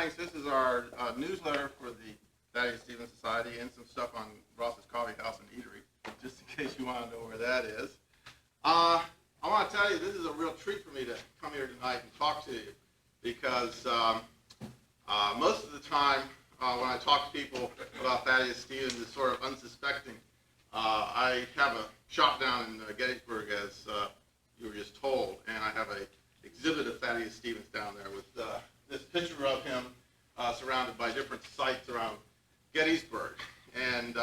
things. This is our newsletter for the Thaddeus Stevens Society and some stuff on Ross's Coffee House and Eatery, just in case you want to know where that is. I want to tell you, this is a real treat for me to come here tonight and talk to you because most of the time when I talk to people about Thaddeus Stevens, it's sort of unsuspecting. I have a shop down in Gettysburg, as you were just told, and I have an exhibit of Thaddeus Stevens down there with this picture of him surrounded by different sites around Gettysburg. And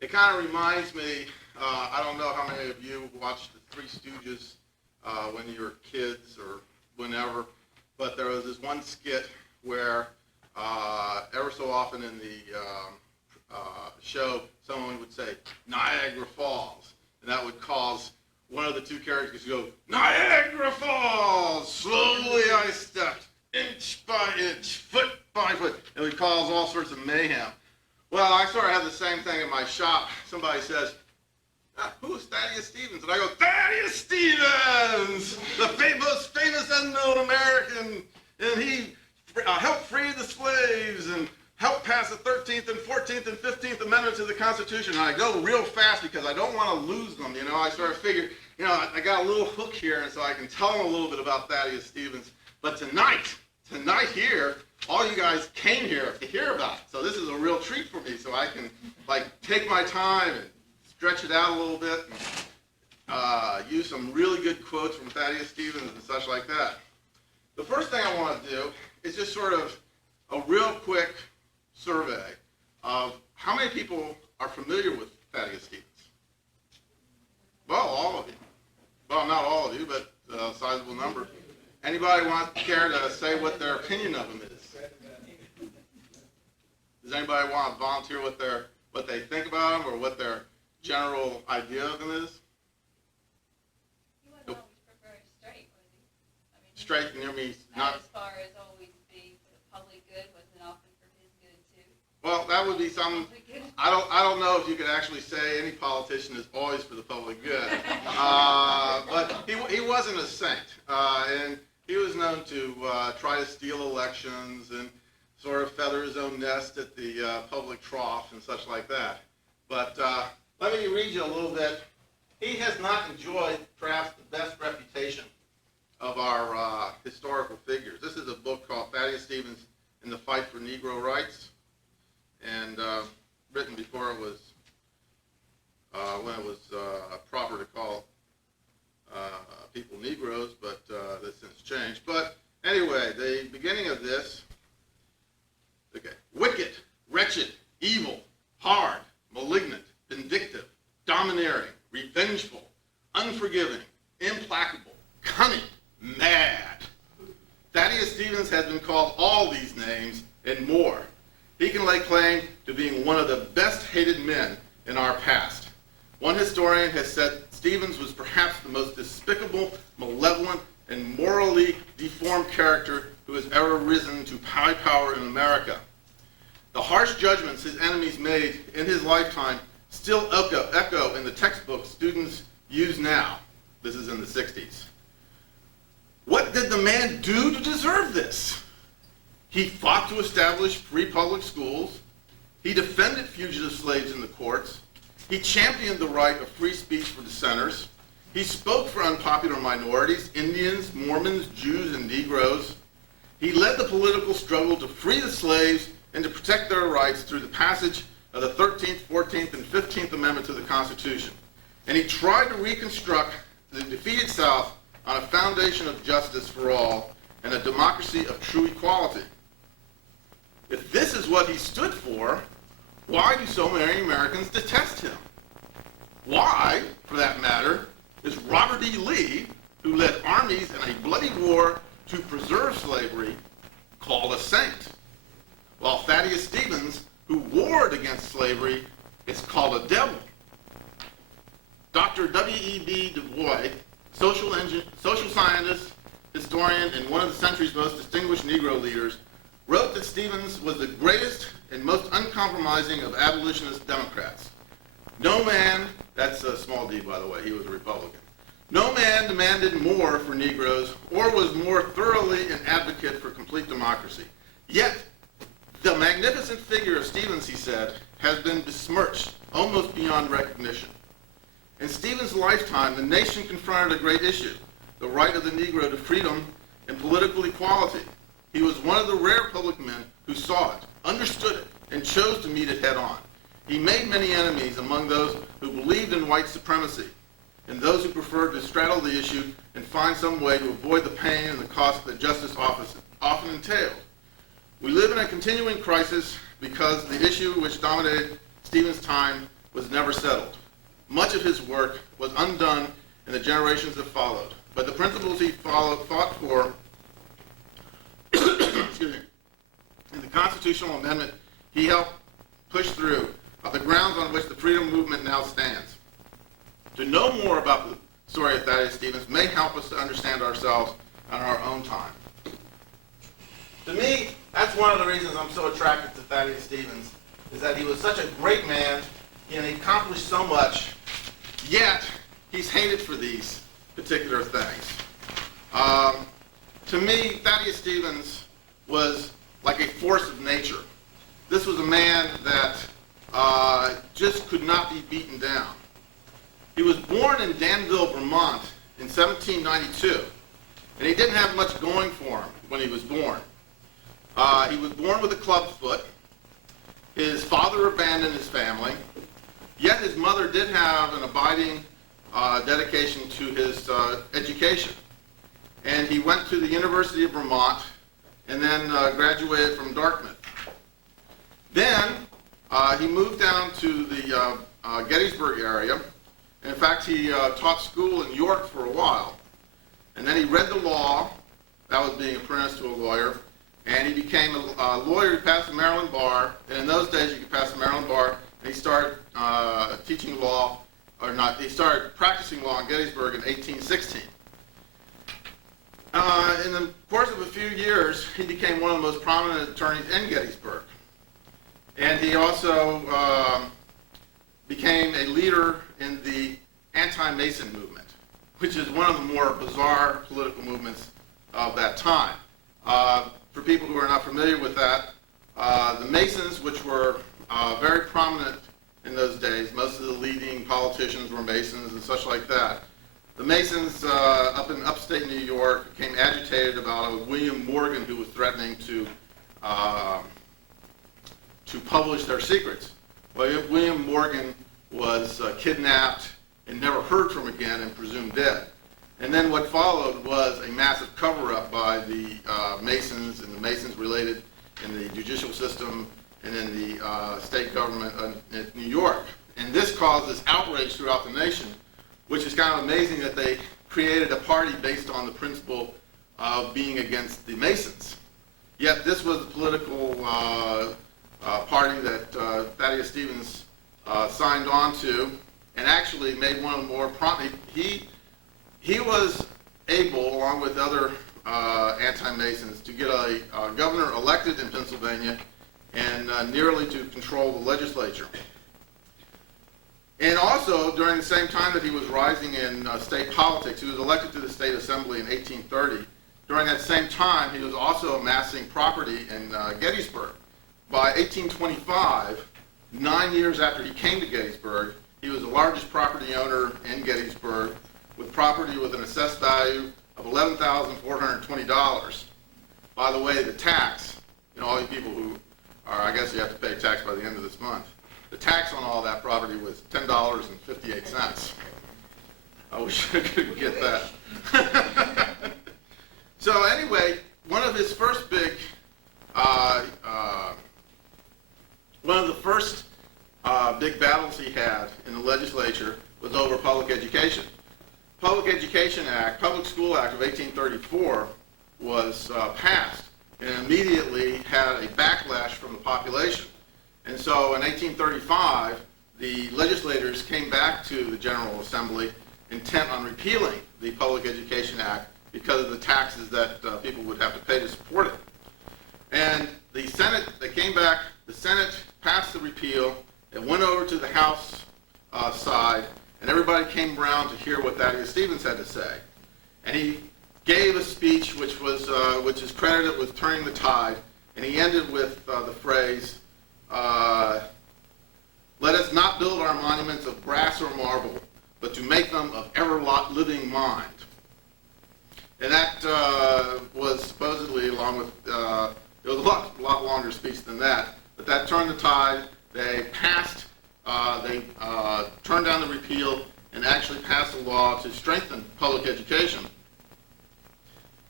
it kind of reminds me, I don't know how many of you watched the Three Stooges when you were kids or whenever, but there was this one skit where ever so often in the show, someone would say, Niagara Falls, and that would cause one of the two characters to go, Niagara Falls! Slowly I stepped, inch by inch, foot by foot. It would cause all sorts of mayhem. Well, I sort of have the same thing in my shop. Somebody says, who's Thaddeus Stevens? And I go, Thaddeus Stevens! The most famous unknown American! And he helped free the slaves and helped pass the 13th and 14th and 15th Amendment to the Constitution. And I go real fast because I don't want to lose them. You know, I sort of figure, you know, I got a little hook here, and so I can tell them a little bit about Thaddeus Stevens. But tonight here, all you guys came here to hear about it. So this is a real treat for me, so I can, like, take my time and stretch it out a little bit and use some really good quotes from Thaddeus Stevens and such like that. The first thing I want to do is just sort of a real quick survey of how many people are familiar with Thaddeus Stevens. Well, all of you. Well, not all of you, but a sizable number. Anybody care to say what their opinion of him is? Does anybody want to volunteer what they think about him or what their general idea of him is? He wasn't always preferred straight, was he? I mean, straight, you know me, not as far as always being for the public good, wasn't often for his good too. Well, that would be some. I don't know if you could actually say any politician is always for the public good, but he wasn't a saint, and he was known to try to steal elections and sort of feather his own nest at the public trough and such like that. But let me read you a little bit. He has not enjoyed perhaps the best reputation of our historical figures. This is a book called Thaddeus Stevens in the Fight for Negro Rights, and written before it was, when it was proper to call people Negroes, but that's since changed. But anyway, the beginning of this, okay, wicked, wretched, evil, hard, malignant, vindictive, domineering, revengeful, unforgiving, implacable, cunning, mad. Thaddeus Stevens has been called all these names and more. He can lay claim to being one of the best hated men in our past. One historian has said Stevens was perhaps the most despicable, malevolent, and morally deformed character who has ever risen to high power in America. The harsh judgments his enemies made in his lifetime still echo in the textbooks students use now. This is in the 60s. What did the man do to deserve this? He fought to establish free public schools. He defended fugitive slaves in the courts. He championed the right of free speech for dissenters. He spoke for unpopular minorities, Indians, Mormons, Jews, and Negroes. He led the political struggle to free the slaves and to protect their rights through the passage of the 13th, 14th, and 15th Amendment to the Constitution. And he tried to reconstruct the defeated South on a foundation of justice for all and a democracy of true equality. If this is what he stood for, why do so many Americans detest him? Why, for that matter, is Robert E. Lee, who led armies in a bloody war to preserve slavery, called a saint, while Thaddeus Stevens, who warred against slavery, is called a devil? Dr. W.E.B. Du Bois, social scientist, historian, and one of the century's most distinguished Negro leaders, wrote that Stevens was the greatest and most uncompromising of abolitionist Democrats. No man, that's a small d by the way, he was a Republican. No man demanded more for Negroes or was more thoroughly an advocate for complete democracy. Yet, the magnificent figure of Stevens, he said, has been besmirched almost beyond recognition. In Stevens' lifetime, the nation confronted a great issue, the right of the Negro to freedom and political equality. He was one of the rare public men who saw it, understood it, and chose to meet it head on. He made many enemies among those who believed in white supremacy and those who preferred to straddle the issue and find some way to avoid the pain and the cost that justice often entailed. We live in a continuing crisis because the issue which dominated Stevens' time was never settled. Much of his work was undone in the generations that followed, but the principles he fought for excuse me, in the constitutional amendment he helped push through are the grounds on which the freedom movement now stands. To know more about the story of Thaddeus Stevens may help us to understand ourselves in our own time. To me, that's one of the reasons I'm so attracted to Thaddeus Stevens, is that he was such a great man and he accomplished so much, yet he's hated for these particular things. To me, Thaddeus Stevens was like a force of nature. This was a man that just could not be beaten down. He was born in Danville, Vermont in 1792, and he didn't have much going for him when he was born. He was born with a club foot. His father abandoned his family, yet his mother did have an abiding dedication to his education. And he went to the University of Vermont and then graduated from Dartmouth. Then he moved down to the Gettysburg area. And in fact, he taught school in York for a while. And then he read the law. That was being apprenticed to a lawyer. And he became a lawyer. He passed the Maryland bar. And in those days, you could pass the Maryland bar. And he started teaching law, or not, he started practicing law in Gettysburg in 1816. In the course of a few years, he became one of the most prominent attorneys in Gettysburg. And he also became a leader in the anti-Mason movement, which is one of the more bizarre political movements of that time. For people who are not familiar with that, the Masons, which were very prominent in those days, most of the leading politicians were Masons and such like that. The Masons up in upstate New York became agitated about a William Morgan who was threatening to publish their secrets. Well, William Morgan was kidnapped and never heard from again and presumed dead. And then what followed was a massive cover-up by the Masons and the Masons related in the judicial system and in the state government in New York. And this caused this outrage throughout the nation, which is kind of amazing that they created a party based on the principle of being against the Masons. Yet this was the political party that Thaddeus Stevens signed on to and actually made one of the more prominent. He was able, along with other anti-Masons, to get a governor elected in Pennsylvania and nearly to control the legislature. And also, during the same time that he was rising in state politics, he was elected to the state assembly in 1830. During that same time, he was also amassing property in Gettysburg. By 1825, 9 years after he came to Gettysburg, he was the largest property owner in Gettysburg, with property with an assessed value of $11,420. By the way, the tax, all you people who are, I guess you have to pay tax by the end of this month, the tax on all that property was $10.58. I wish I could get that. So anyway, one of his first big, big battles he had in the legislature was over public education. Public Education Act, Public School Act of 1834 was passed and immediately had a backlash from the population. And so in 1835, the legislators came back to the General Assembly intent on repealing the Public Education Act because of the taxes that people would have to pay to support it. And the Senate, they came back, the Senate passed the repeal, it went over to the House side, and everybody came around to hear what Thaddeus Stevens had to say. And he gave a speech which is credited with turning the tide, And he ended with the phrase, let us not build our monuments of brass or marble, but to make them of ever-living mind. And that was supposedly, along with, it was a lot longer speech than that, but that turned the tide. They passed, they turned down the repeal and actually passed a law to strengthen public education,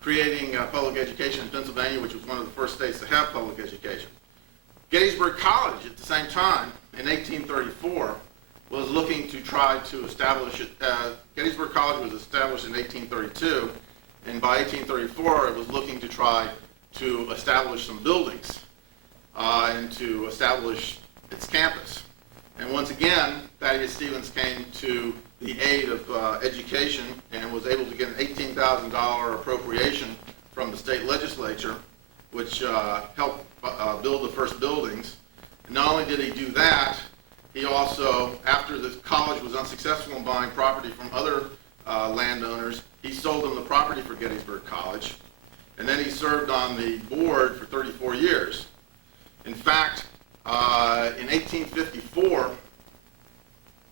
creating public education in Pennsylvania, which was one of the first states to have public education. Gettysburg College, at the same time, in 1834, was looking to try to establish it. Gettysburg College was established in 1832, and by 1834, it was looking to try to establish some buildings and to establish its campus. And once again, Thaddeus Stevens came to the aid of education and was able to get an $18,000 appropriation from the state legislature, which helped build the first buildings. And not only did he do that, he also, after the college was unsuccessful in buying property from other landowners, he sold them the property for Gettysburg College, and then he served on the board for 34 years. In fact, in 1854,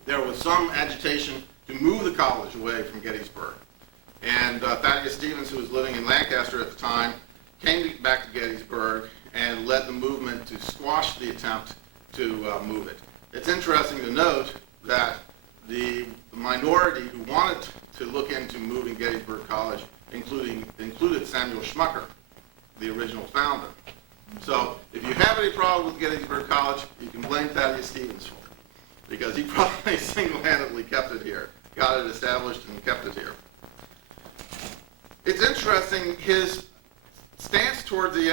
there was some agitation to move the college away from Gettysburg. And Thaddeus Stevens, who was living in Lancaster at the time, came back to Gettysburg and led the movement to squash the attempt to move it. It's interesting to note that the minority who wanted to look into moving Gettysburg College included Samuel Schmucker, the original founder. So if you have any problem with Gettysburg College, you can blame Thaddeus Stevens for it, because he probably single-handedly kept it here, got it established and kept it here. It's interesting, his stance towards the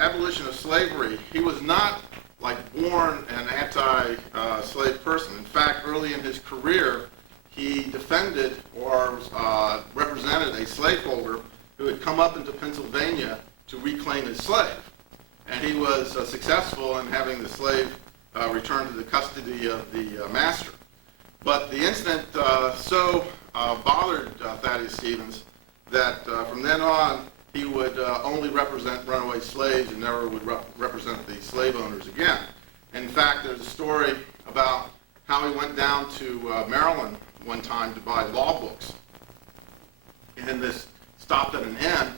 abolition of slavery, he was not like born an anti-slave person. In fact, early in his career, he defended or represented a slaveholder who had come up into Pennsylvania to reclaim his slave. And he was successful in having the slave returned to the custody of the master. But the incident so bothered Thaddeus Stevens that from then on, he would only represent runaway slaves and never would represent the slave owners again. In fact, there's a story about how he went down to Maryland one time to buy law books. And this stopped at an inn,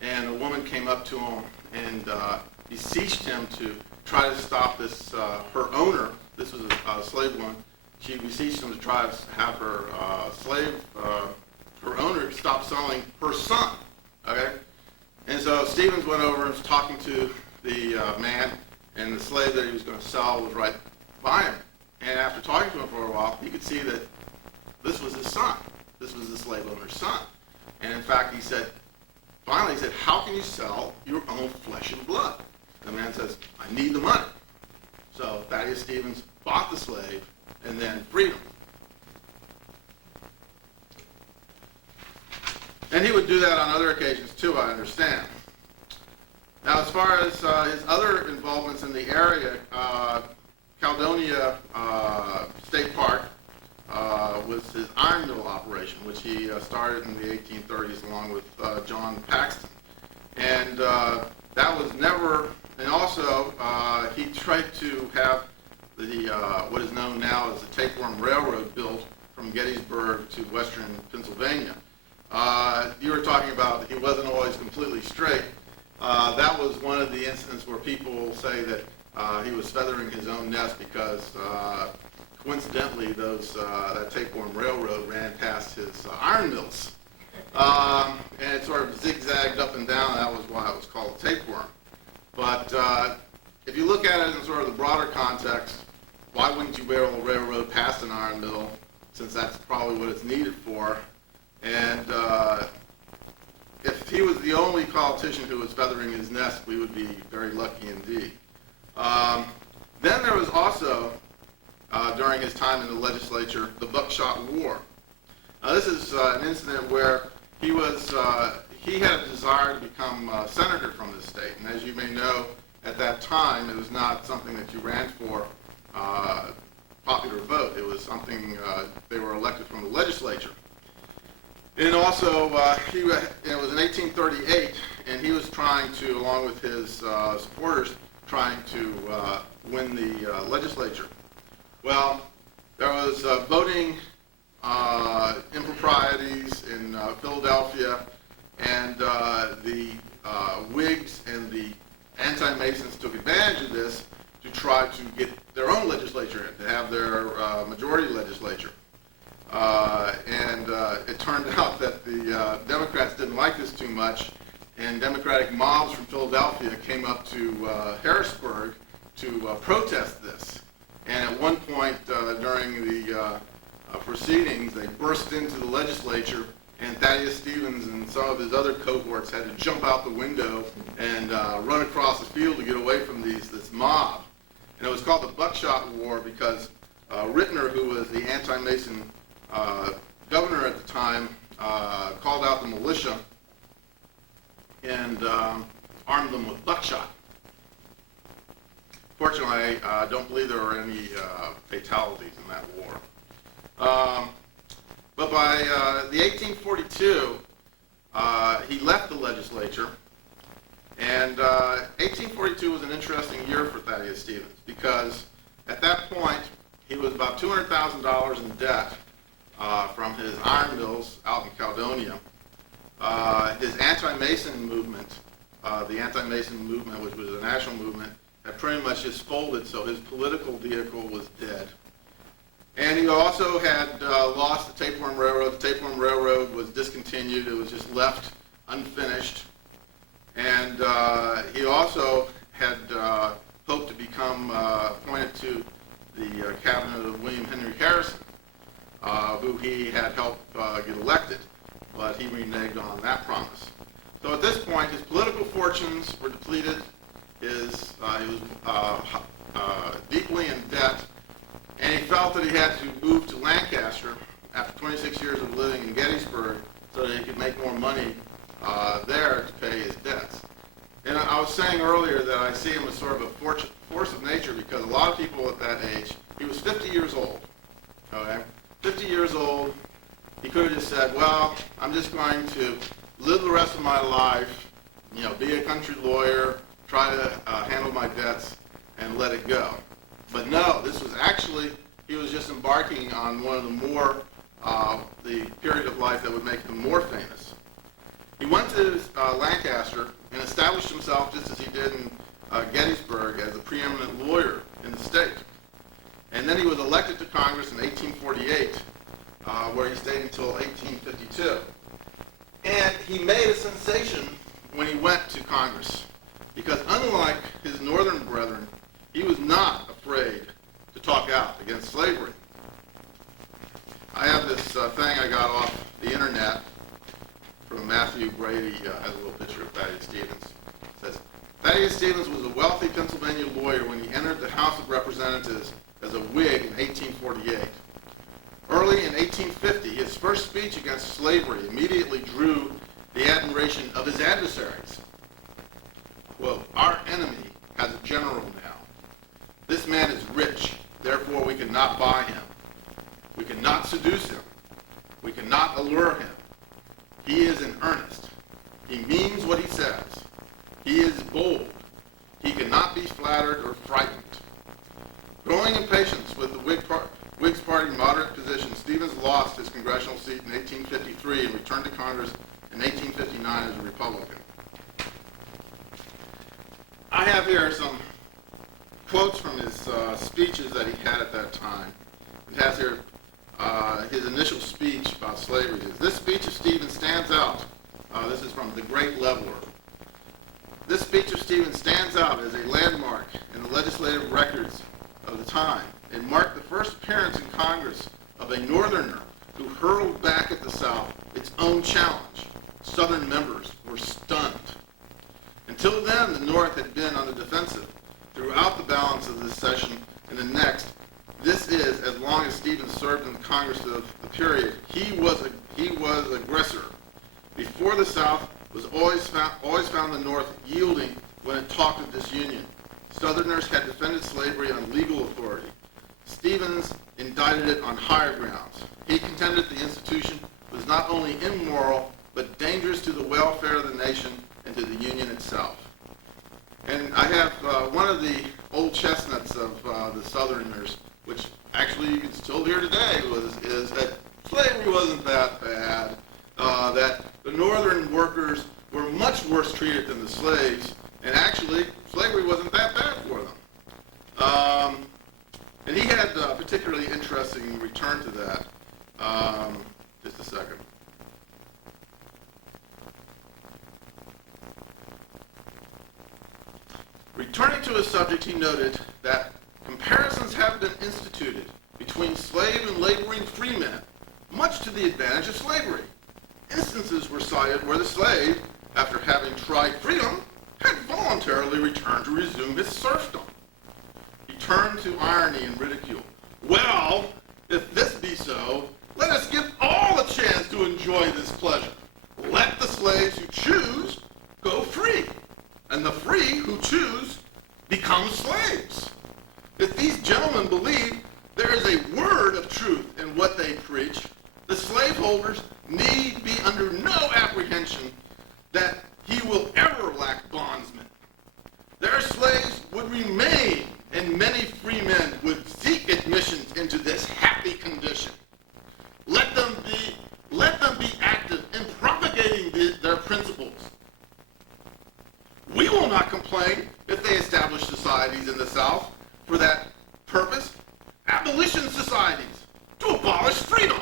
and a woman came up to him and beseeched him to try to stop this, her owner, this was a slave woman, she beseeched him to try to have her her owner stop selling her son, okay? And so Stevens went over and was talking to the man, and the slave that he was going to sell was right by him. And after talking to him for a while, he could see that this was his son. This was the slave owner's son. And in fact, he said, finally, he said, how can you sell your own flesh and blood? And the man says, I need the money. So Thaddeus Stevens bought the slave and then freed him. And he would do that on other occasions too, I understand. Now, as far as his other involvements in the area, Caledonia State Park was his iron mill operation, which he started in the 1830s along with John Paxton. And that was never, and also he tried to have the what is known now as the Tapeworm Railroad built from Gettysburg to western Pennsylvania. You were talking about he wasn't always completely straight. That was one of the incidents where people say that he was feathering his own nest because coincidentally that Tapeworm Railroad ran past his iron mills. And it sort of zigzagged up and down. That was why it was called a tapeworm. But if you look at it in sort of the broader context, why wouldn't you barrel a railroad past an iron mill, since that's probably what it's needed for? And if he was the only politician who was feathering his nest, we would be very lucky indeed. Then there was also, during his time in the legislature, the Buckshot War. This is an incident where he had a desire to become senator from this state. And as you may know, at that time, it was not something that you ran for popular vote. It was something, they were elected from the legislature. And also, it was in 1838, and he was trying to, along with his supporters, trying to win the legislature. Well, there was voting improprieties in Philadelphia, and the Whigs and the anti-Masons took advantage of this to try to get their own legislature in, to have their majority legislature. And it turned out that the Democrats didn't like this too much, and Democratic mobs from Philadelphia came up to Harrisburg to protest this. And at one point during the proceedings, they burst into the legislature, and Thaddeus Stevens and some of his other cohorts had to jump out the window and run across the field to get away from this mob. And it was called the Buckshot War because Rittner, who was the anti-Mason governor at the time, called out the militia and armed them with buckshot. Fortunately, I don't believe there were any fatalities in that war. But by the 1842, he left the legislature, and 1842 was an interesting year for Thaddeus Stevens because at that point he was about $200,000 in debt from his iron mills out in Caledonia. His anti-Mason movement, which was a national movement, had pretty much just folded, so his political vehicle was dead. And he also had lost the Tapeworm Railroad. The Tapeworm Railroad was discontinued. It was just left unfinished. And he also had hoped to become appointed to the cabinet of William Henry Harrison, who he had helped get elected, but he reneged on that promise. So at this point, his political fortunes were depleted. He was deeply in debt, and he felt that he had to move to Lancaster after 26 years of living in Gettysburg so that he could make more money there to pay his debts. And I was saying earlier that I see him as sort of a force of nature because a lot of people at that age, he was 50 years old, okay? 50 years old, he could have just said, well, I'm just going to live the rest of my life, be a country lawyer, try to handle my debts, and let it go. But no, this was actually, he was just embarking on one of the period of life that would make him more famous. He went to Lancaster and established himself just as he did in Gettysburg as a preeminent lawyer in the state. And then he was elected to Congress in 1848, where he stayed until 1852. And he made a sensation when he went to Congress, because unlike his northern brethren, he was not afraid to talk out against slavery. I have this thing I got off the internet from Matthew Brady, has a little picture of Thaddeus Stevens. It says, Thaddeus Stevens was a wealthy Pennsylvania lawyer when he entered the House of Representatives as a Whig in 1848. Early in 1850, his first speech against slavery immediately drew the admiration of his adversaries. Quote, our enemy has a general now. This man is rich, therefore we cannot buy him. We cannot seduce him. We cannot allure him. He is in earnest. He means what he says. He is bold. He cannot be flattered or frightened. Growing impatience with the Whigs Party moderate position, Stevens lost his congressional seat in 1853 and returned to Congress in 1859 as a Republican. I have here some quotes from his speeches that he had at that time. It has here his initial speech about slavery. This speech of Stevens stands out. This is from The Great Leveler. This speech of Stevens stands out as a landmark in the legislative records of the time. It marked the first appearance in Congress of a Northerner who hurled back at the South its own challenge. Southern members were stunned. Until then, the North had been on the defensive. Throughout the balance of this session and the next, this is, as long as Stevens served in the Congress of the period, he was aggressor. Before, the South was always found the North yielding when it talked of disunion. Southerners had defended slavery on legal authority. Stevens indicted it on higher grounds. He contended the institution was not only immoral, but dangerous to the welfare of the nation and to the Union itself. And I have one of the old chestnuts of the Southerners, which actually you can still hear today, is that slavery wasn't that bad, that the Northern workers were much worse treated than the slaves, and actually slavery wasn't that bad for them. And he had a particularly interesting return to that. Just a second. Returning to his subject, he noted that comparisons have been instituted between slave and laboring freemen, much to the advantage of slavery. Instances were cited where the slave, after having tried freedom, had voluntarily returned to resume his serfdom. He turned to irony and ridicule. Well, if this be so, let us give all a chance to enjoy this pleasure. Let the slaves who choose go free, and the free who choose become slaves. If these gentlemen believe there is a word of truth in what they preach, the slaveholders need be under no apprehension that he will ever lack bondsmen. Their slaves would remain, and many free men would seek admissions into this happy condition. Let them be active in propagating their principles. We will not complain if they establish societies in the South for that purpose, abolition societies, to abolish freedom.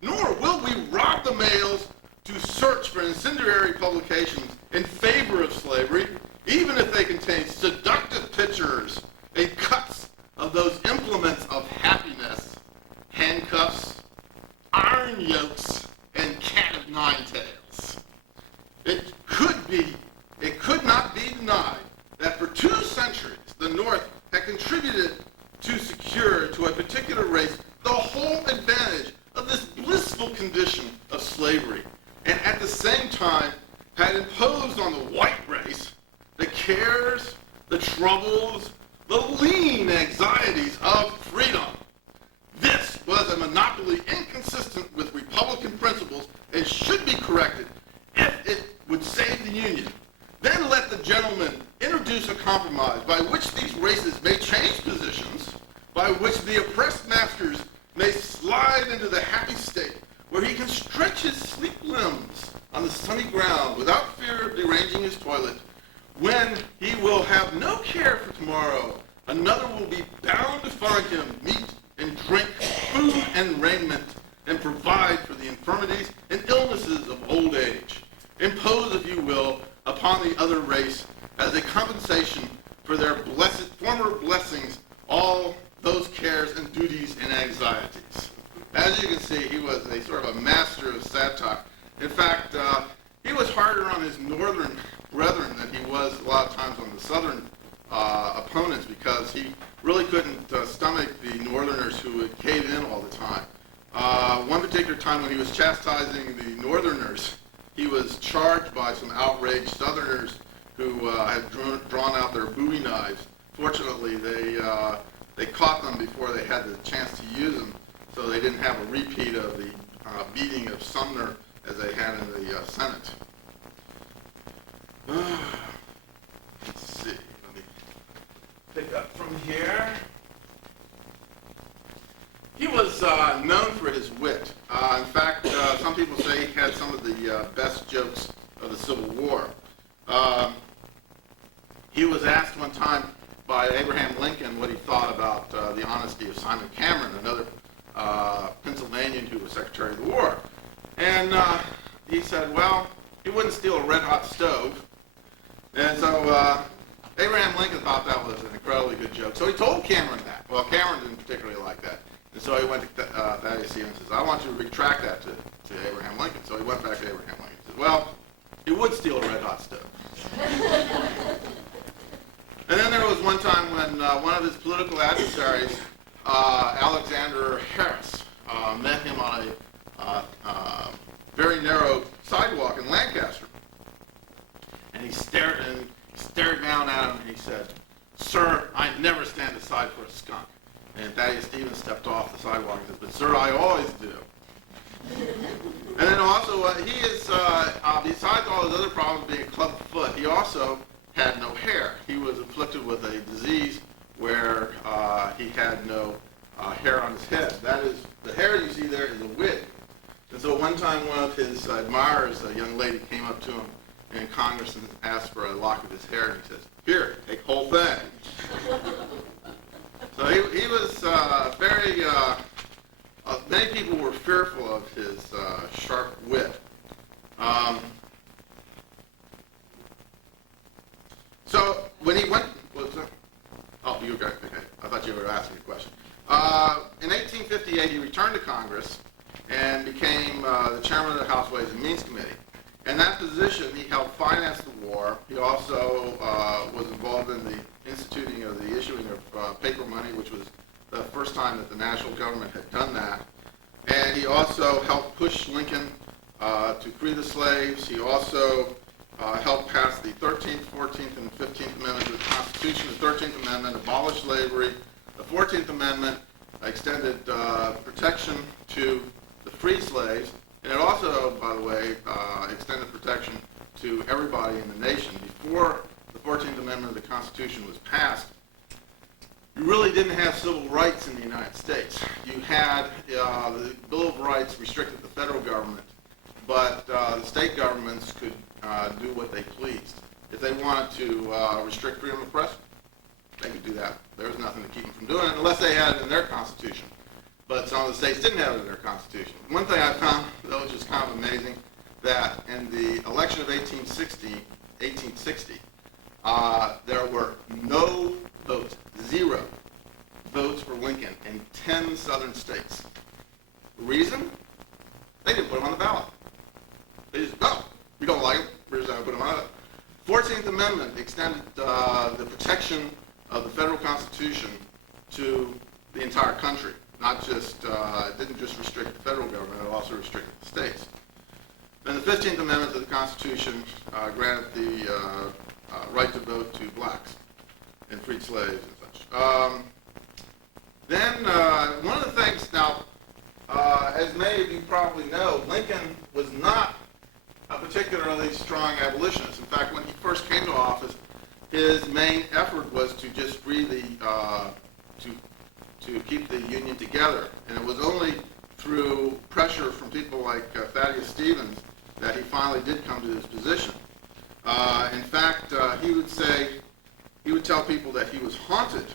Nor will we rob the males to search for incendiary publications in favor of slavery, even if they contain seductive pictures and cuts of those implements of happiness, handcuffs, iron yokes, and cat of nine tails. It could not be denied that for 2 centuries the North had contributed to secure to a particular race the whole advantage of this blissful condition of slavery, and at the same time had imposed on the white race the cares, the troubles, the lean anxieties of freedom. This was a monopoly inconsistent with Republican principles and should be corrected if it would save the Union. Then let the gentleman introduce a compromise by which these races may change positions, by which the oppressed masters may slide into the happy state where he can stretch his sleek limbs on the sunny ground without fear of deranging his toilet, when he will have no care for tomorrow. Another will be bound to find him meat and drink, food and raiment, and provide for the infirmities and illnesses of old age. Impose, if you will, upon the other race as a compensation for their former blessings all those cares and duties and anxieties. As you can see, he was a sort of a master of satire. In fact, he was harder on his northern brethren than he was a lot of times on the southern opponents, because he really couldn't stomach the northerners who would cave in all the time. One particular time when he was chastising the northerners, he was charged by some outraged southerners who had drawn out their bowie knives. Fortunately, they caught them before they had the chance to use them, so they didn't have a repeat of the beating of Sumner as they had in the Senate. Let's see. Let me pick up from here. He was known for his wit. In fact, some people say he had some of the best jokes of the Civil War. He was asked one time by Abraham Lincoln what he thought about the honesty of Simon Cameron, another Pennsylvanian who was Secretary of the War. And he said, well, he wouldn't steal a red-hot stove. And so Abraham Lincoln thought that was an incredibly good joke. So he told Cameron that. Well, Cameron didn't particularly like that. And so he went to Thaddeus and says, I want you to retract that to Abraham Lincoln. So he went back to Abraham Lincoln and said, well, he would steal a red-hot stove. And then there was one time when one of his political adversaries, Alexander Harris, met him on a very narrow sidewalk in Lancaster. And he stared down at him and he said, "Sir, I never stand aside for a skunk." And Thaddeus Stevens stepped off the sidewalk and said, "But sir, I always do." And then also, he is, besides all his other problems being a clubfoot, he also had no hair. He was afflicted with a disease where he had no hair on his head. That is, the hair you see there is a wig. And so one time one of his admirers, a young lady, came up to him in Congress and asked for a lock of his hair, and he says, "Here, take the whole thing." So he was very, many people were fearful of his sharp wit. So when he went, oh, you okay? I thought you were asking a question. In 1858, he returned to Congress and became the chairman of the House Ways and Means Committee. In that position, he helped finance the war. He also was involved in the instituting of the issuing of paper money, which was the first time that the national government had done that. And he also helped push Lincoln to free the slaves. He also helped pass the 13th, 14th, and 15th Amendments to the Constitution. The 13th Amendment abolished slavery. The 14th Amendment extended protection to the free slaves. And it also, by the way, extended protection to everybody in the nation. Before the 14th Amendment of the Constitution was passed, you really didn't have civil rights in the United States. You had, the Bill of Rights restricted the federal government, but the state governments could do what they pleased. If they wanted to restrict freedom of press, they could do that. There was nothing to keep them from doing it unless they had it in their constitution. But some of the states didn't have it in their constitution. One thing I found, though, which is kind of amazing, that in the election of 1860, there were no votes, 0 votes for Lincoln in 10 southern states. Reason? They didn't put him on the ballot. They just, no, we don't like him, we're just going to put him on it. 14th Amendment extended the protection of the federal Constitution to the entire country. Not just, it didn't just restrict the federal government, it also restricted the states. Then the 15th Amendment to the Constitution granted the right to vote to blacks and freed slaves and such. Then one of the things, now, as many of you probably know, Lincoln was not a particularly strong abolitionist. In fact, when he first came to office, his main effort was to just free the, to keep the Union together. And it was only through pressure from people like Thaddeus Stevens that he finally did come to this position. In fact, he would tell people that he was haunted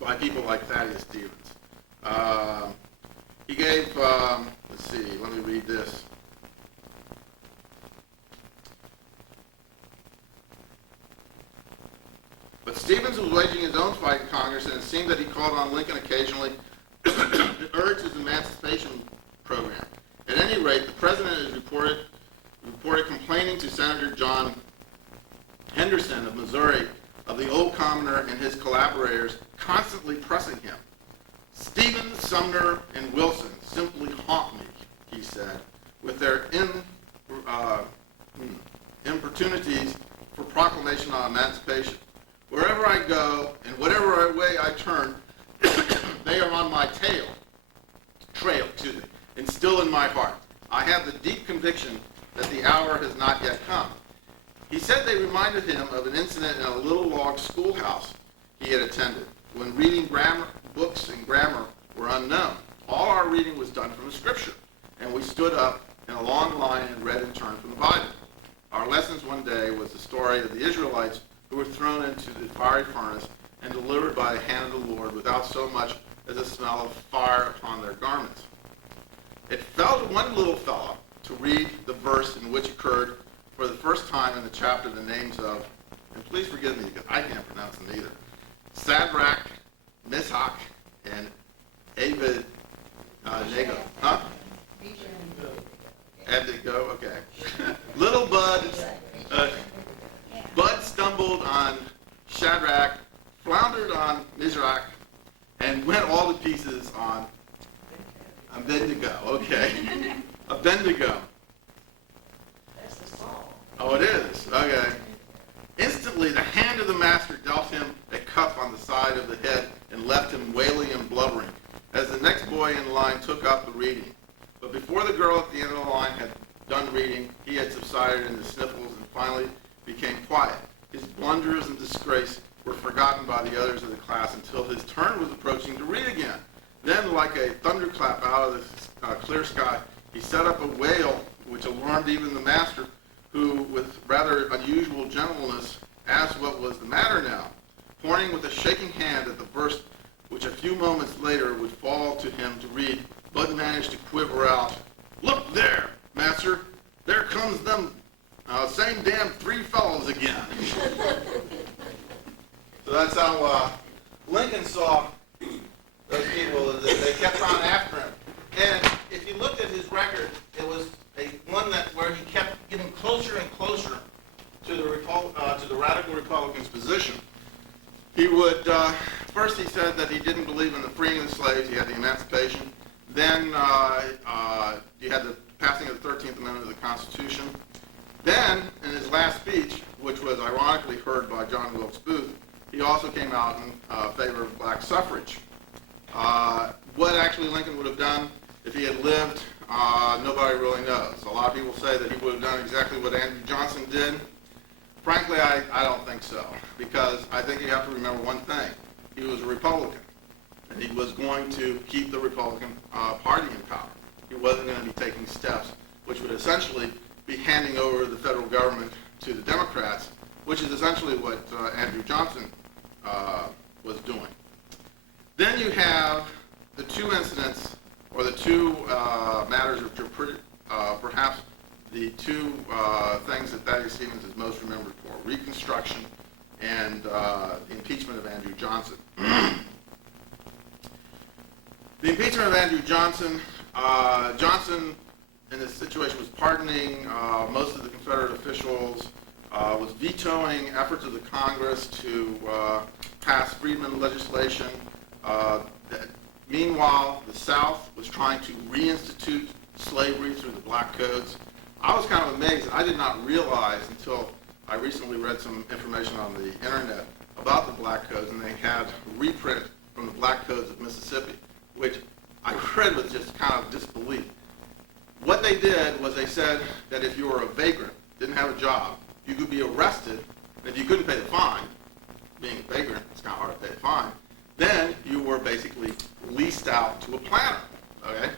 by people like Thaddeus Stevens. He gave, let's see, let me read this. But Stevens was waging his own fight in Congress, and it seemed that he called on Lincoln occasionally to urge his emancipation program. At any rate, the president is reported complaining to Senator John Henderson of Missouri of the old commoner and his collaborators constantly pressing him. "Stevens, Sumner, and Wilson simply haunt me," he said, "with their importunities for proclamation on emancipation. Wherever I go and whatever way I turn, they are on my trail, and still in my heart. I have the deep conviction that the hour has not yet come." He said they reminded him of an incident in a little log schoolhouse he had attended, when reading books and grammar were unknown. All our reading was done from the scripture, and we stood up in a long line and read in turn from the Bible. Our lessons one day was the story of the Israelites who were thrown into the fiery furnace and delivered by the hand of the Lord without so much as a smell of fire upon their garments. It fell to one little fellow to read the verse in which occurred for the first time in the chapter the names of, and please forgive me because I can't pronounce them either, Shadrach, Meshach, and Abednego. Huh? Abednego, okay. Little Bud stumbled on Shadrach, floundered on Meshach, and went all to pieces on Abednego. Okay. Abednego. That's the song. Oh, it is? Okay. Instantly, the hand of the master dealt him a cuff on the side of the head and left him wailing and blubbering. As the next boy in line took up the reading, But before the girl at the end of the line had done reading, he had subsided into sniffles and finally became quiet. His blunders and disgrace were forgotten by the others of the class until his turn was approaching to read again. Then, like a thunderclap out of the clear sky, he set up a wail which alarmed even the master, who, with rather unusual gentleness, asked what was the matter now, pointing with a shaking hand at the verse which a few moments later would fall to him to read. Bud managed to quiver out, "Look there, master, there comes them same damn three fellows again." So that's how Lincoln saw those people. They kept on after him. And if you looked at his record, it was one where he kept getting closer and closer to the radical Republicans' position. He would, first he said that he didn't believe in the freeing of the slaves. He had the Emancipation. Then you had the passing of the 13th Amendment of the Constitution. Then, in his last speech, which was ironically heard by John Wilkes Booth, he also came out in favor of black suffrage. What actually Lincoln would have done if he had lived, nobody really knows. A lot of people say that he would have done exactly what Andrew Johnson did. Frankly, I don't think so, because I think you have to remember one thing. He was a Republican, and he was going to keep the Republican Party in power. He wasn't going to be taking steps which would essentially be handing over the federal government to the Democrats, which is essentially what Andrew Johnson was doing. Then you have the two incidents, or the two matters which are perhaps the two things that Thaddeus Stevens is most remembered for: Reconstruction and the impeachment of Andrew Johnson. The impeachment of Andrew Johnson, Johnson in this situation was pardoning most of the Confederate officials, was vetoing efforts of the Congress to pass freedmen legislation. Meanwhile, the South was trying to reinstitute slavery through the black codes. I was kind of amazed. I did not realize until I recently read some information on the internet about the black codes, and they had a reprint from the black codes of Mississippi, which I read with just kind of disbelief. What they did was they said that if you were a vagrant, didn't have a job, you could be arrested, and if you couldn't pay the fine, being a vagrant, it's kind of hard to pay the fine, then you were basically leased out to a planter, okay?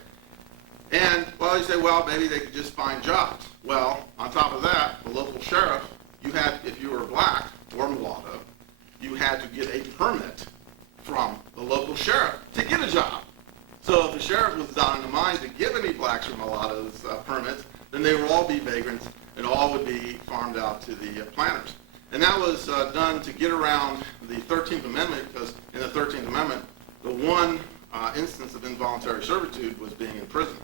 And, well, you say, well, maybe they could just find jobs. Well, on top of that, the local sheriff, you had, if you were black or mulatto, you had to get a permit from the local sheriff to get a job. So if the sheriff was down in the mind to give any blacks or mulattoes permits, then they would all be vagrants and all would be farmed out to the planters. And that was done to get around the 13th Amendment, because in the 13th Amendment, the one instance of involuntary servitude was being in prison.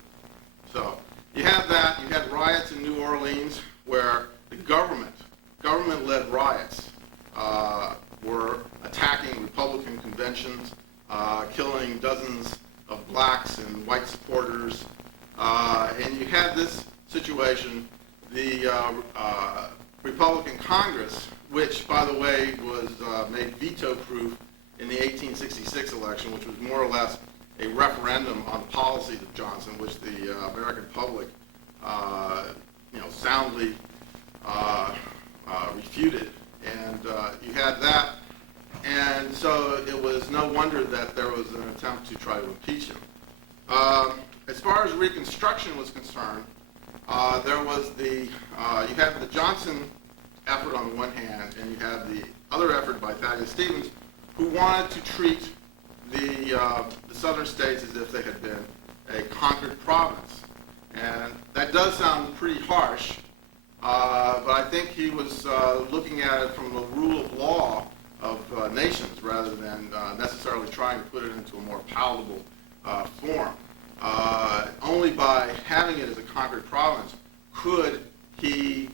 So you had that. You had riots in New Orleans where the government-led riots were attacking Republican conventions, killing dozens of blacks and white supporters. And you had this situation, the Republican Congress, which, by the way, was made veto-proof in the 1866 election, which was more or less a referendum on the policies of Johnson, which the American public, soundly refuted. And you had that, and so it was no wonder that there was an attempt to try to impeach him. As far as Reconstruction was concerned, there was you had the Johnson effort on the one hand, and you had the other effort by Thaddeus Stevens, who wanted to treat the southern states as if they had been a conquered province. And that does sound pretty harsh, but I think he was looking at it from the rule of law of nations rather than necessarily trying to put it into a more palatable form. Only by having it as a conquered province could he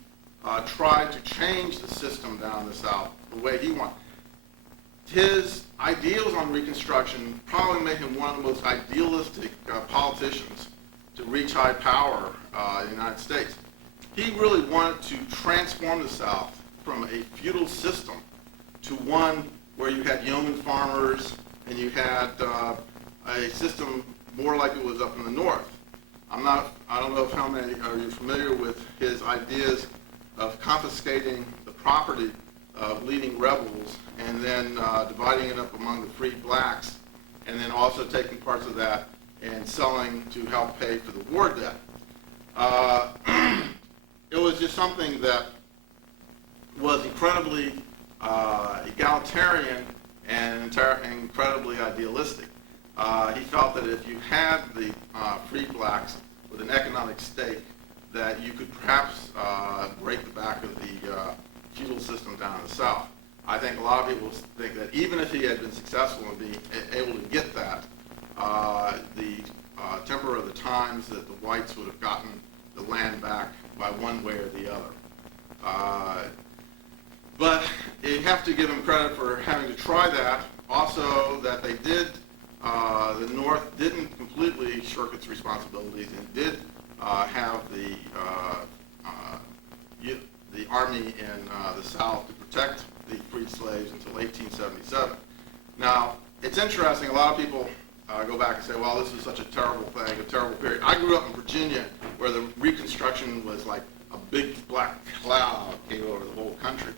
try to change the system down the South the way he wanted. His ideals on Reconstruction probably made him one of the most idealistic politicians to reach high power in the United States. He really wanted to transform the South from a feudal system to one where you had yeoman farmers and you had a system more like it was up in the North. I don't know if how many are you familiar with his ideas of confiscating the property of leading rebels and then dividing it up among the freed blacks, and then also taking parts of that and selling to help pay for the war debt. It was just something that was incredibly egalitarian and incredibly idealistic. He felt that if you had the freed blacks with an economic stake, that you could perhaps break the back of the feudal system down in the South. I think a lot of people think that even if he had been successful in being able to get that, the temper of the times that the whites would have gotten the land back by one way or the other. But you have to give him credit for having to try that. Also, that they did, the North didn't completely shirk its responsibilities and did have the army in the South to protect the freed slaves until 1877. Now, it's interesting, a lot of people go back and say, well, this is such a terrible thing, a terrible period. I grew up in Virginia where the Reconstruction was like a big black cloud came over the whole country.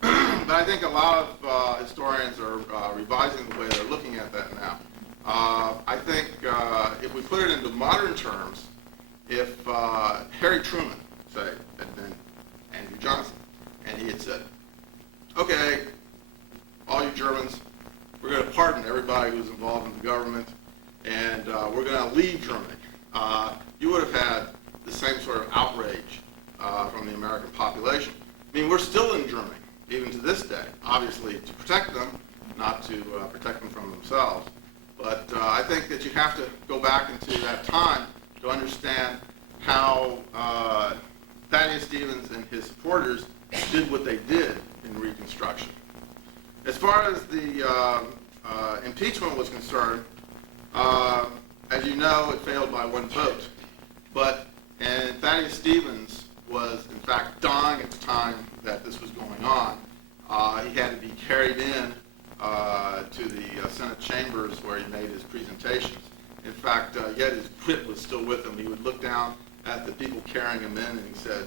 But I think a lot of historians are revising the way they're looking at that now. I think if we put it into modern terms, if Harry Truman, say, had been Andrew Johnson, and he had said, okay, all you Germans, we're going to pardon everybody who's involved in the government, and we're going to leave Germany, you would have had the same sort of outrage from the American population. I mean, we're still in Germany, even to this day, obviously to protect them, not to protect them from themselves. But I think that you have to go back into that time to understand how Thaddeus Stevens and his supporters did what they did in Reconstruction. As far as the impeachment was concerned, as you know, it failed by one vote. And Thaddeus Stevens was, in fact, dying at the time that this was going on. He had to be carried in to the Senate chambers where he made his presentations. In fact, yet his wit was still with him. He would look down at the people carrying him in and he said,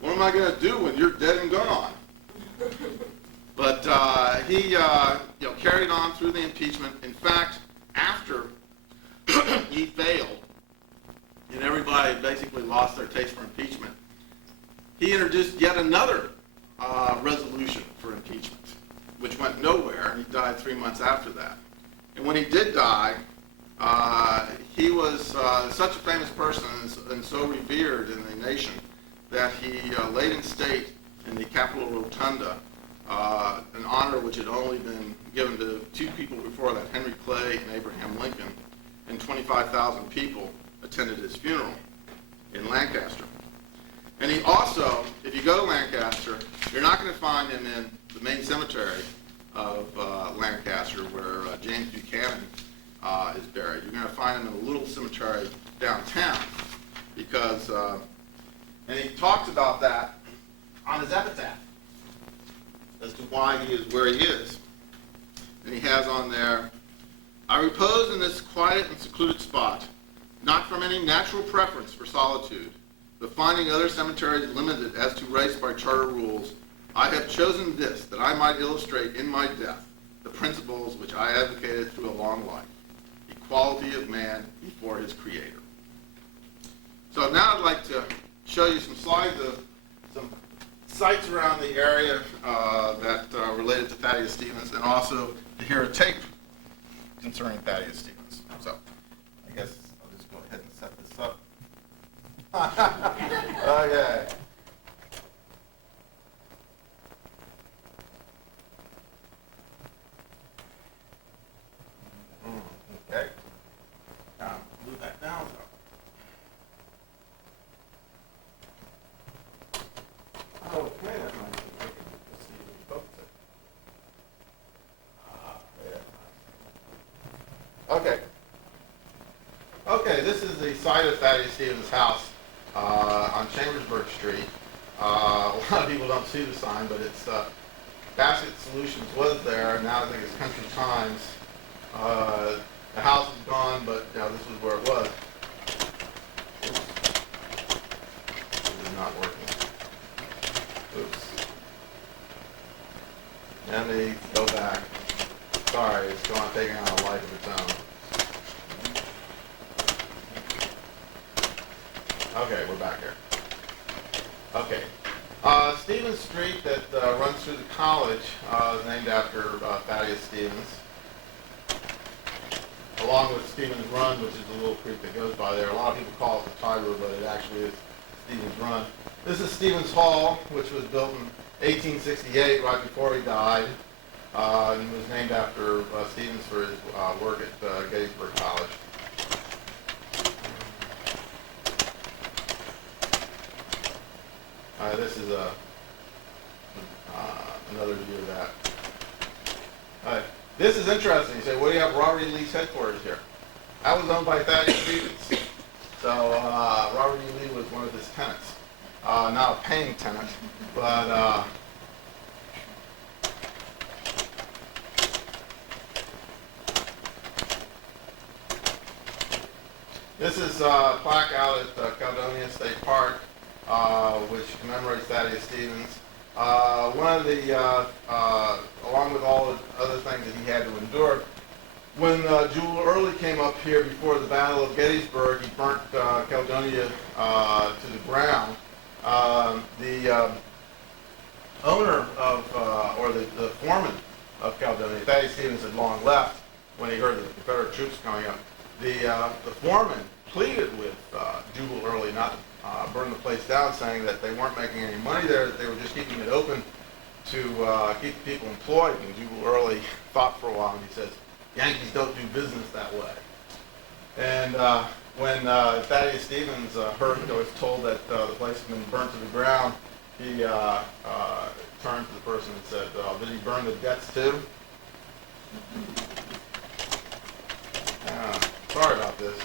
what am I going to do when you're dead and gone? But he carried on through the impeachment. In fact, after he failed, and everybody basically lost their taste for impeachment, he introduced yet another resolution for impeachment, which went nowhere, and he died 3 months after that. And when he did die, he was such a famous person and so revered in the nation that he laid in state in the Capitol Rotunda, an honor which had only been given to two people before that, Henry Clay and Abraham Lincoln, and 25,000 people attended his funeral in Lancaster. And he also, if you go to Lancaster, you're not going to find him in the main cemetery of Lancaster where James Buchanan is buried. You're going to find him in a little cemetery downtown because, and he talks about that on his epitaph as to why he is where he is. And he has on there, I repose in this quiet and secluded spot, not from any natural preference for solitude, but finding other cemeteries limited as to race by charter rules, I have chosen this, that I might illustrate in my death the principles which I advocated through a long life, equality of man before his creator. So now I'd like to show you some slides of some sites around the area that related to Thaddeus Stevens, and also to hear a tape concerning Thaddeus Stevens. So I guess I'll just go ahead and set this up. Okay. Okay. Now move that down. Okay, that might be good. Let's see if we focus it. There. Okay. Okay, this is the site of Thaddeus Stevens' house on Chambersburg Street. A lot of people don't see the sign, but it's Basket Solutions was there, and now I think it's Country Times. The house is gone, but this is where it was. Let me go back. Sorry, it's going taking on a life of its own. Okay, we're back here. Okay. Stevens Street that runs through the college is named after Thaddeus Stevens, along with Stevens Run, which is the little creek that goes by there. A lot of people call it the Tiger, but it actually is Stevens Run. This is Stevens Hall, which was built in 1868, right before he died, and was named after Stevens for his work at Gettysburg College. This is another view of that. This is interesting. You say, well, you have Robert E. Lee's headquarters here. That was owned by Thaddeus Stevens. So Robert E. Lee was one of his tenants. Not a paying tenant, but this is a plaque out at Caledonia State Park, which commemorates Thaddeus Stevens. One of the, along with all the other things that he had to endure, when Jewel Early came up here before the Battle of Gettysburg, he burnt Caledonia to the ground. The owner of, or the foreman of Caledonia, Thaddeus Stevens had long left when he heard the Confederate troops coming up. The foreman pleaded with Jubal Early not to burn the place down, saying that they weren't making any money there, that they were just keeping it open to keep people employed. And Jubal Early thought for a while, and he says, "Yankees don't do business that way." And when Thaddeus Stevens heard or was told that the place had been burnt to the ground, he turned to the person and said, "Did he burn the debts too?" Sorry about this.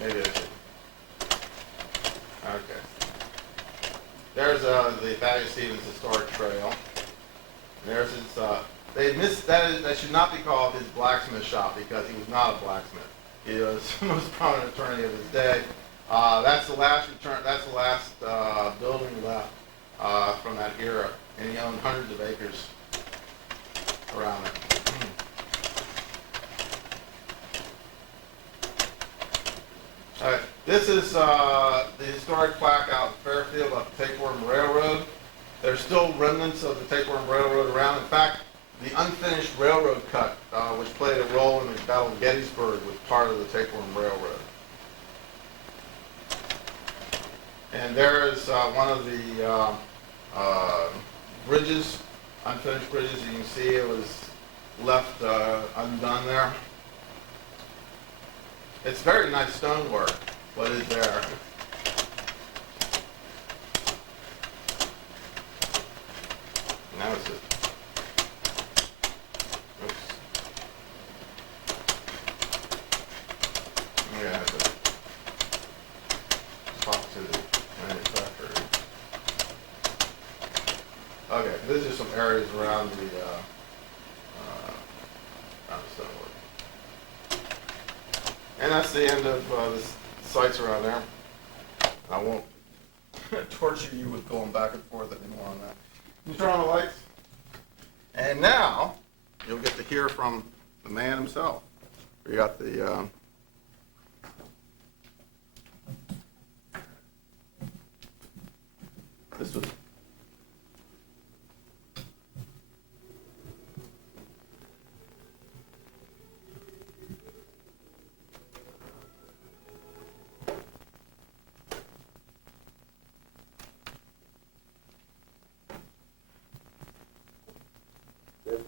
Maybe I should. Okay. There's the Thaddeus Stevens Historic Trail. There's his, that should not be called his blacksmith shop, because he was not a blacksmith. He was the most prominent attorney of his day. That's the last building left from that era, and he owned hundreds of acres around it. All right, this is the historic plaque out in Fairfield of the Tapeworm Railroad. There's still remnants of the Tapeworm Railroad around. In fact, the unfinished railroad cut, which played a role in the Battle of Gettysburg, was part of the Tapeworm Railroad. And there is one of the bridges, unfinished bridges. You can see it was left undone there. It's very nice stonework, what is there. Now it's just, oops. I'm gonna have to talk to the manufacturer. Okay, this is some areas around the stonework. And that's the end of the sites around there. I won't torture you with going back and forth anymore on that. Can you turn on the lights? And now, you'll get to hear from the man himself. We got the this was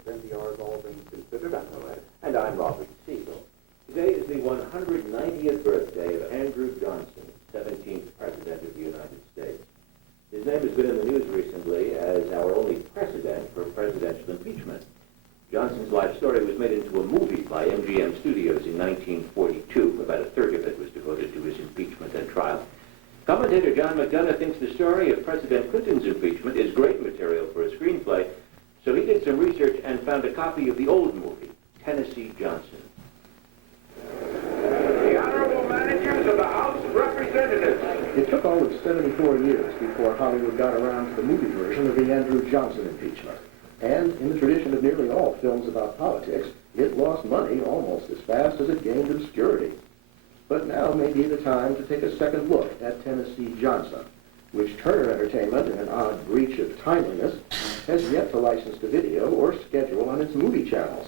NPR's All Things Considered. I'm Noel, and I'm Robert Siegel. Today is the 190th birthday of Andrew Johnson, 17th President of the United States. His name has been in the news recently as our only precedent for presidential impeachment. Johnson's life story was made into a movie by MGM Studios in 1942. About a third of it was devoted to his impeachment and trial. Commentator John McDonough thinks the story of President Clinton's impeachment is great material for a screenplay, so he did some research and found a copy of the old movie, Tennessee Johnson. The Honorable Managers of the House of Representatives. It took all of 74 years before Hollywood got around to the movie version of the Andrew Johnson impeachment. And in the tradition of nearly all films about politics, it lost money almost as fast as it gained obscurity. But now may be the time to take a second look at Tennessee Johnson, which Turner Entertainment, in an odd breach of timeliness, has yet to license to video or schedule on its movie channels.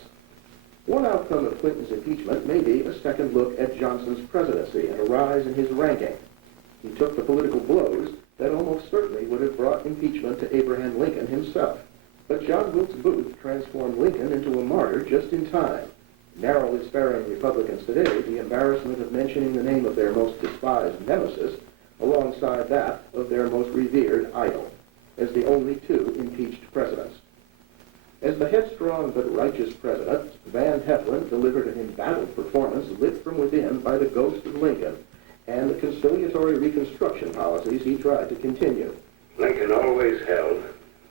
One outcome of Clinton's impeachment may be a second look at Johnson's presidency and a rise in his ranking. He took the political blows that almost certainly would have brought impeachment to Abraham Lincoln himself. But John Wilkes Booth transformed Lincoln into a martyr just in time, narrowly sparing Republicans today the embarrassment of mentioning the name of their most despised nemesis alongside that of their most revered idol, as the only two impeached presidents. As the headstrong but righteous president, Van Heflin delivered an embattled performance lit from within by the ghost of Lincoln and the conciliatory Reconstruction policies he tried to continue. Lincoln always held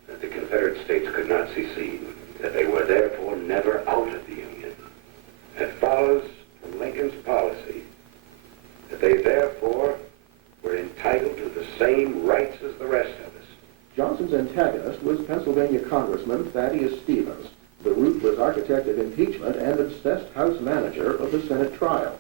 that the Confederate States could not secede, that they were therefore never out of the Union. It follows from Lincoln's policy that they therefore were entitled to the same rights as the rest of us. Johnson's antagonist was Pennsylvania Congressman Thaddeus Stevens, the ruthless architect of impeachment and obsessed House manager of the Senate trial.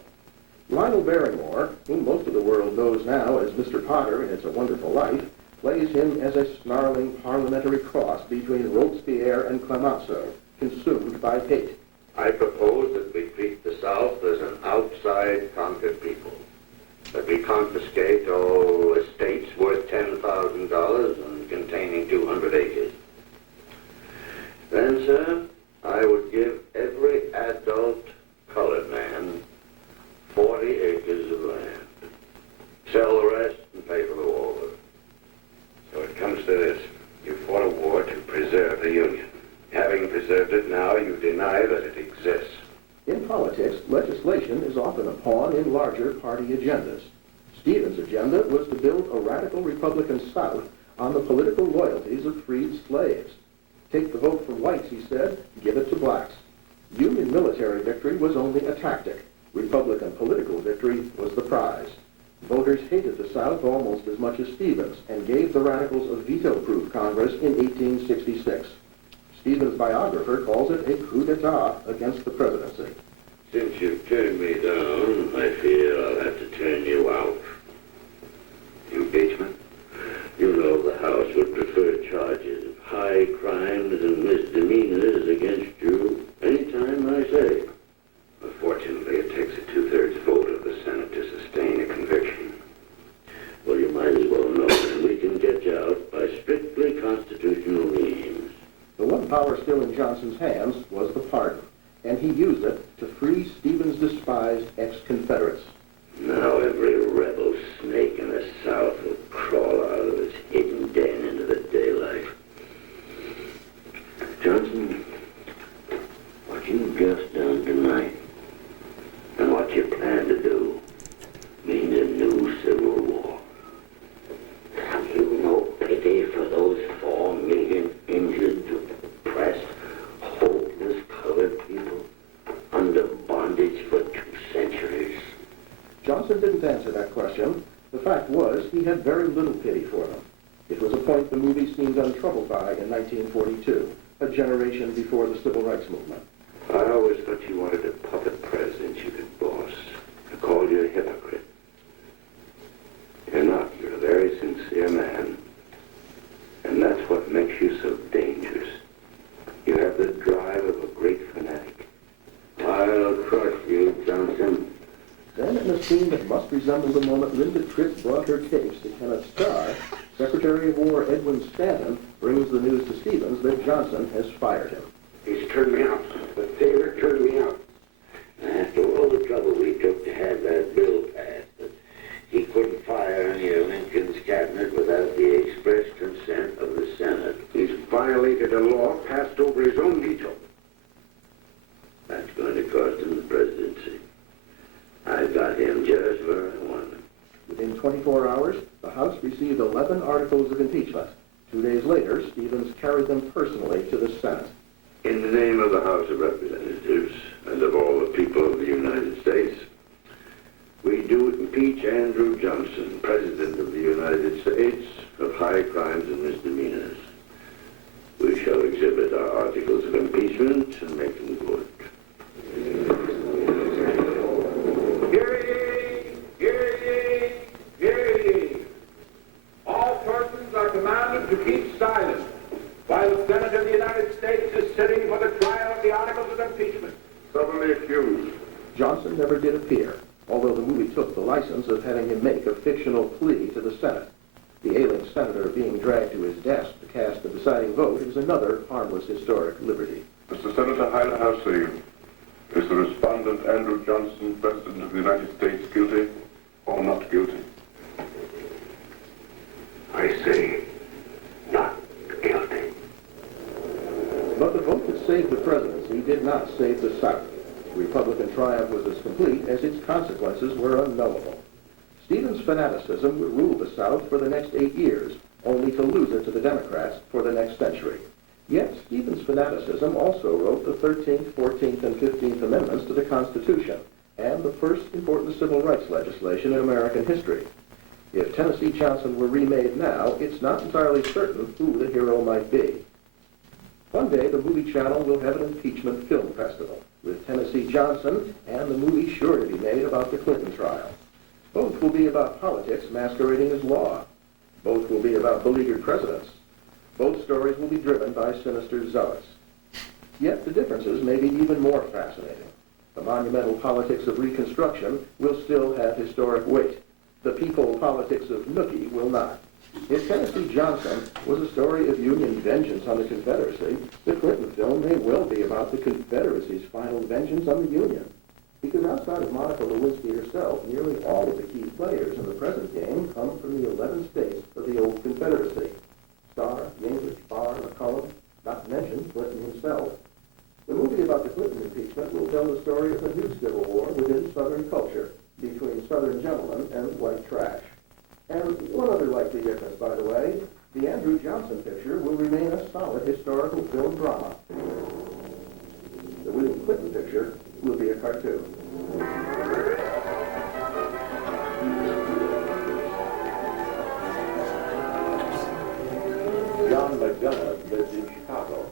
Lionel Barrymore, whom most of the world knows now as Mr. Potter in It's a Wonderful Life, plays him as a snarling parliamentary cross between Robespierre and Clemenceau, consumed by hate. I propose that we treat the South as an outside conquered people, that we confiscate all estates worth $10,000 and containing 200 acres. Then, sir, I would give every adult colored man 40 acres of land. Sell the rest and pay for the war. So it comes to this. You fought a war to preserve the Union. Having preserved it now, you deny that it exists. In politics, legislation is often a pawn in larger party agendas. Stevens' agenda was to build a radical Republican South on the political loyalties of freed slaves. Take the vote from whites, he said, give it to blacks. Union military victory was only a tactic. Republican political victory was the prize. Voters hated the South almost as much as Stevens and gave the radicals a veto-proof Congress in 1866. Stevens' biographer calls it a coup d'etat against the presidency. Since you've turned me down, I fear I'll have to turn you out. Impeachment? You know the House would prefer charges of high crimes and misdemeanors against you anytime I say. Unfortunately, it takes a two-thirds vote of the Senate to sustain a conviction. Well, you might as well know that we can get you out by strictly constitutional means. The one power still in Johnson's hands was the pardon, and he used it to free Stevens' despised ex-Confederates. Now every rebel snake in the South will crawl out of its hidden den into the daylight. Johnson, what you've just done tonight and what you plan to do means a new civil war. Have you no pity for those 4 million injured, oppressed, hopeless colored people under bondage for 2 centuries? Johnson didn't answer that question. The fact was, he had very little pity for them. It was a point the movie seemed untroubled by in 1942, a generation before the Civil Rights Movement. I always thought you wanted a puppet president you could boss. I called you a hypocrite. You're not. You're a very sincere man. And that's what makes you so dangerous. You have the drive of a great fanatic. I'll crush you, Johnson. Then, in a scene that must resemble the moment Linda Tripp brought her tapes to Kenneth Starr, Secretary of War Edwin Stanton brings the news to Stevens that Johnson has fired him. He's turned me out. The favorite turned me out. After all the trouble we took to have that bill passed, that he couldn't fire any of Lincoln's cabinet without the express consent of the Senate. He's violated a law passed over his own veto. That's going to cost him the presidency. I got him just where I want him. Within 24 hours, the House received 11 articles of impeachment. 2 days later, Stevens carried them personally to the Senate. In the name of the House of Representatives and of all the people of the United States, We do impeach Andrew Johnson, President of the United States, of high crimes and misdemeanors. We shall exhibit our articles of impeachment and make them good. Hear ye! Hear ye! Hear ye! All persons are commanded to keep silent while the Senate of the United States is sitting for the trial of the articles of impeachment. Solemnly accused. Johnson never did appear, although the movie took the license of having him make a fictional plea to the Senate. The ailing senator being dragged to his desk to cast the deciding vote is another harmless historic liberty. Mr. Senator Hyde House, is the respondent Andrew Johnson, President of the United States, guilty or not guilty? I say, not guilty. But the vote that saved the presidency did not save the South. Republican triumph was as complete as its consequences were unknowable. Stephen's fanaticism would rule the South for the next 8 years, only to lose it to the Democrats for the next century. Yet Stephen's fanaticism also wrote the 13th, 14th, and 15th Amendments to the Constitution, and the first important civil rights legislation in American history. If Tennessee Johnson were remade now, it's not entirely certain who the hero might be. One day, the Movie Channel will have an impeachment film festival, with Tennessee Johnson and the movie sure to be made about the Clinton trial. Both will be about politics masquerading as law. Both will be about beleaguered presidents. Both stories will be driven by sinister zealots. Yet the differences may be even more fascinating. The monumental politics of Reconstruction will still have historic weight. The people politics of Nookie will not. If Tennessee Johnson was a story of Union vengeance on the Confederacy, the Clinton film may well be about the Confederacy's final vengeance on the Union. Because outside of Monica Lewinsky herself, nearly all of the key players in the present game come from the 11 states of the old Confederacy. Starr, Gingrich, Barr, McCollum, not to mention Clinton himself. The movie about the Clinton impeachment will tell the story of a new civil war within Southern culture, between Southern gentlemen and white trash. And one other likely difference, by the way, the Andrew Johnson picture will remain a solid historical film drama. The William Clinton picture will be a cartoon. John McDonough lives in Chicago.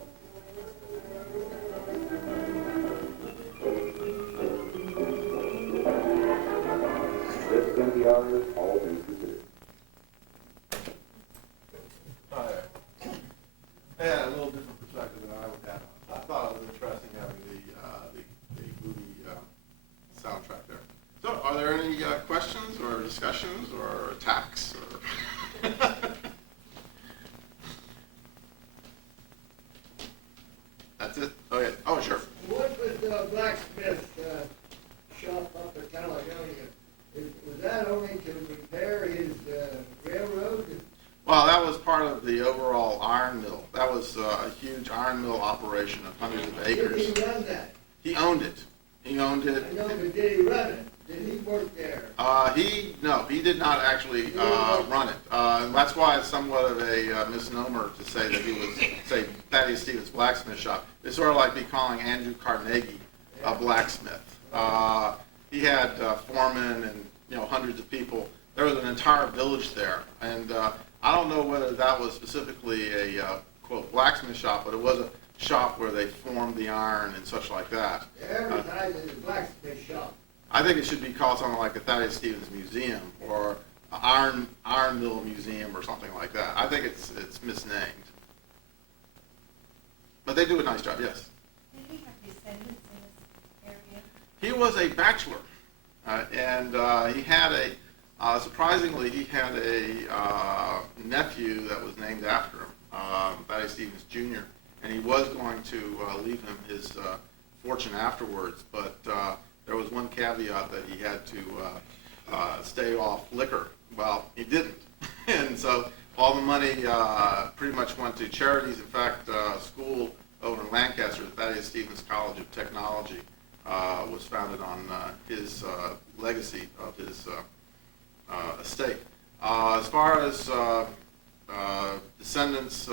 This NPR is all things considered. Yeah, a little different perspective than I would have. I thought it was interesting having the movie soundtrack there. So, are there any questions or discussions or attacks or? That's it. Oh yeah. Oh sure. What was the blacksmith shop up at Caledonia? Was that only to repair his railroad? Well, that was part of the overall iron mill. That was a huge iron mill operation of hundreds of acres. Did he run that? He owned it. He owned it. I know, but did he run it? Did he work there? He did not actually run it. That's why it's somewhat of a misnomer to say that he was, say, Thaddeus Stevens' blacksmith shop. It's sort of like me calling Andrew Carnegie a blacksmith. He had foremen and hundreds of people. There was an entire village there, and I don't know whether that was specifically a quote blacksmith shop, but it was a shop where they formed the iron and such like that. They advertised it as a blacksmith shop. I think it should be called something like a Thaddeus Stevens Museum or an iron mill museum or something like that. I think it's misnamed. But they do a nice job, yes. Did he have descendants in this area? He was a bachelor, and he had surprisingly, he had a nephew that was named after him, Thaddeus Stevens Jr., and he was going to leave him his fortune afterwards, but there was one caveat that he had to stay off liquor. Well, he didn't, and so all the money pretty much went to charities. In fact, school over in Lancaster, the Thaddeus Stevens College of Technology, was founded on his legacy of his estate. As far as descendants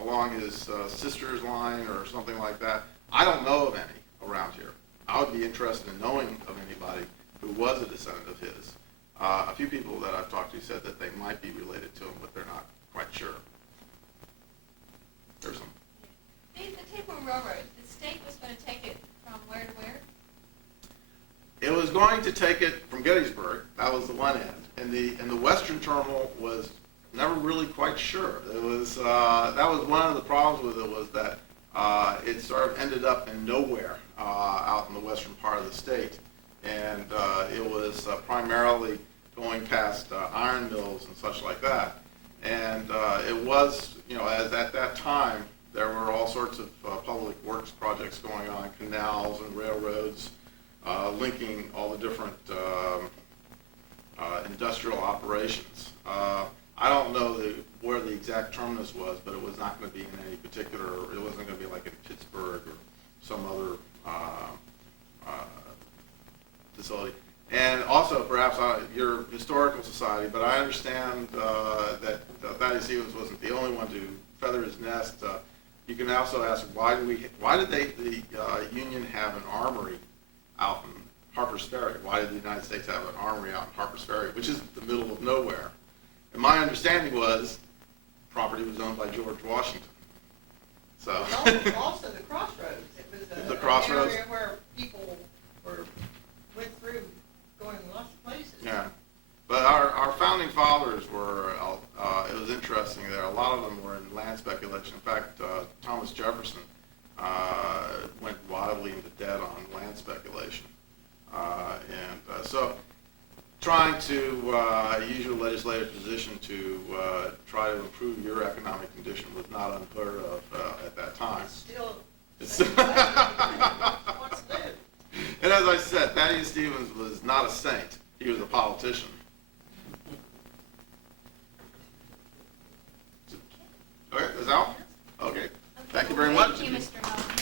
along his sister's line or something like that, I don't know of any around here. I would be interested in knowing of anybody who was a descendant of his. A few people that I've talked to said that they might be related to him, but they're not quite sure. There's some. The Tapeworm Railroad, the state was going to take it from where to where? It was going to take it from Gettysburg. That was the one end, and the western terminal was never really quite sure. It was that was one of the problems with it, was that it sort of ended up in nowhere out in the western part of the state, and it was primarily going past iron mills and such like that. And it was, as at that time, there were all sorts of public works projects going on, canals and railroads, linking all the different industrial operations. I don't know where the exact terminus was, but it was not going to be in any particular, it wasn't going to be like in Pittsburgh or some other facility. And also, perhaps, your historical society, but I understand that Thaddeus Stevens wasn't the only one to feather his nest. You can also ask, why did the Union have an armory out in Harper's Ferry? Why did the United States have an armory out in Harper's Ferry, which is the middle of nowhere? And my understanding was property was owned by George Washington. So Also the crossroads. It was The crossroads? an area where people went through going lots of places. yeah, but our founding fathers were. It was interesting there. A lot of them were in land speculation. In fact, Thomas Jefferson went wildly into debt on land speculation, and so trying to use your legislative position to try to improve your economic condition was not unheard of at that time. It's still what's new. And as I said, Thaddeus Stevens was not a saint. He was a politician. Okay, is that all? Okay. Thank you very much. Thank you, Mr. Hull.